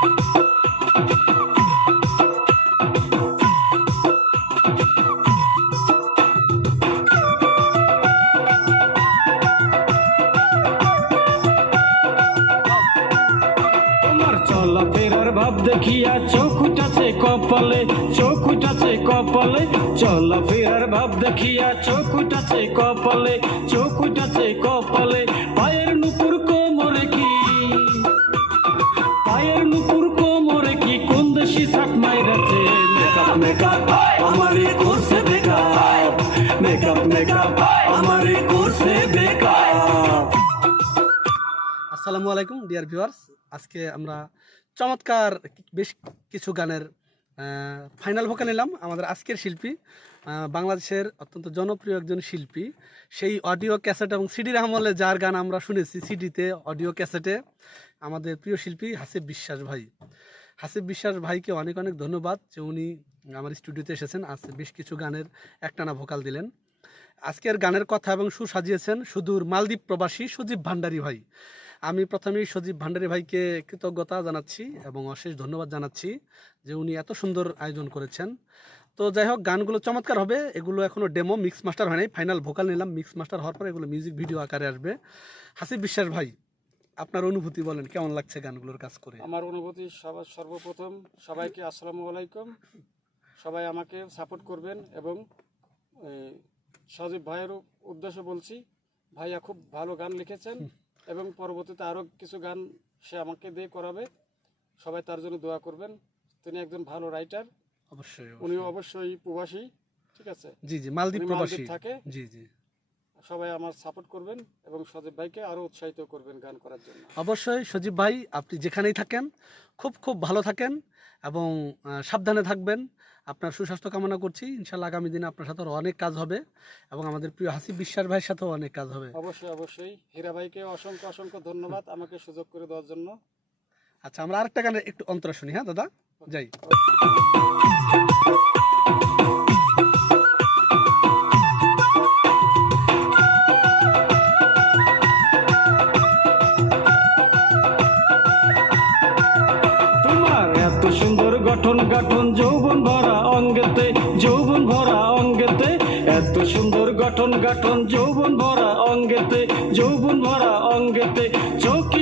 চলাফেরার ভাব দেখিয়া চোখ উঠাছে কপালে, চোখ উঠাছে কপালে। চলাফেরার ভাব দেখিয়া চোখ উঠাছে কপালে, চোখ উঠাছে কপালে। পায়ের নুপুর কোমরে কি, পায়ের নুপুর কোমরে কি কোন দেশি শাক মাইরাছে। মেকআপ মেকআপ আমারে করছে বেকআপ, মেকআপ মেকআপ আমারে করছে বেকআপ। আসসালামু আলাইকুম ডিয়ার ভিউয়ার্স, আজকে আমরা চমৎকার বেশ কিছু গানের ফাইনাল ভোকাল নিলাম। আমাদের আজকের শিল্পী বাংলাদেশের অত্যন্ত জনপ্রিয় একজন শিল্পী, সেই অডিও ক্যাসেট এবং সিডির আমলে যার গান আমরা শুনেছি সিডিতে, অডিও ক্যাসেটে, আমাদের প্রিয় শিল্পী হাসিব বিশ্বাস ভাই। হাসিব বিশ্বাস ভাইকে অনেক অনেক ধন্যবাদ যে উনি আমার স্টুডিওতে এসেছেন, আজ বেশ কিছু গানের একটানা ভোকাল দিলেন। আজকের গানের কথা এবং সুর সাজিয়েছেন সুদূর মালদ্বীপ প্রবাসী সজীব ভান্ডারী ভাই। আমি প্রথমেই সজীব ভান্ডারী ভাইকে কৃতজ্ঞতা জানাচ্ছি এবং অশেষ ধন্যবাদ জানাচ্ছি যে উনি এত সুন্দর আয়োজন করেছেন। তো যাই হোক, গানগুলো চমৎকার হবে। এগুলো এখনও ডেমো, মিক্স মাস্টার হয় নাই, ফাইনাল ভোকাল নিলাম। মিক্স মাস্টার হওয়ার পরে এগুলো মিউজিক ভিডিও আকারে আসবে। হাসিব বিশ্বাস ভাই, আপনার অনুভূতি বলেন, কেমন লাগছে গানগুলোর কাজ করে? আমার অনুভূতি সর্বপ্রথম সবাইকে আসসালামু আলাইকুম। সবাই আমাকে সাপোর্ট করবেন এবং সজীব ভাইয়ের উদ্দেশ্যে বলছি, ভাইয়া খুব ভালো গান লিখেছেন এবং পরবর্তীতে আরও কিছু গান সে আমাকে দিয়ে করাবে। সবাই তার জন্য দোয়া করবেন। তিনি একজন ভালো রাইটার, অবশ্যই। উনিও অবশ্যই প্রবাসী, ঠিক আছে? জি জি, মালদ্বীপ প্রবাসী থাকে। জি জি, সবাই আমার সাপোর্ট করবেন এবং সজীব ভাইকে আরও উৎসাহিত করবেন গান করার জন্য। অবশ্যই সজীব ভাই, আপনি যেখানেই থাকেন খুব খুব ভালো থাকেন এবং সাবধানে থাকবেন। আপনার সুস্বাস্থ্য কামনা করছি। ইনশাল্লাহ আগামী দিনে আপনার সাথে অনেক কাজ হবে এবং আমাদের প্রিয় হাসিব বিশ্বাস ভাইয়ের সাথেও অনেক কাজ হবে। অবশ্যই অবশ্যই। হীরা ভাইকে অসংখ্য অসংখ্য ধন্যবাদ আমাকে সুযোগ করে দেওয়ার জন্য। আচ্ছা, আমরা আরেকটা গানের একটু অন্তরা শুনি। হ্যাঁ দাদা, যাই। সুন্দর গঠন গাঠন যৌবন ভরা অঙ্গেতে, যৌবন ভরা অঙ্গেতে। এত সুন্দর গঠন গাঠন যৌবন ভরা অঙ্গেতে, যৌবন ভরা অঙ্গেতে। চোখে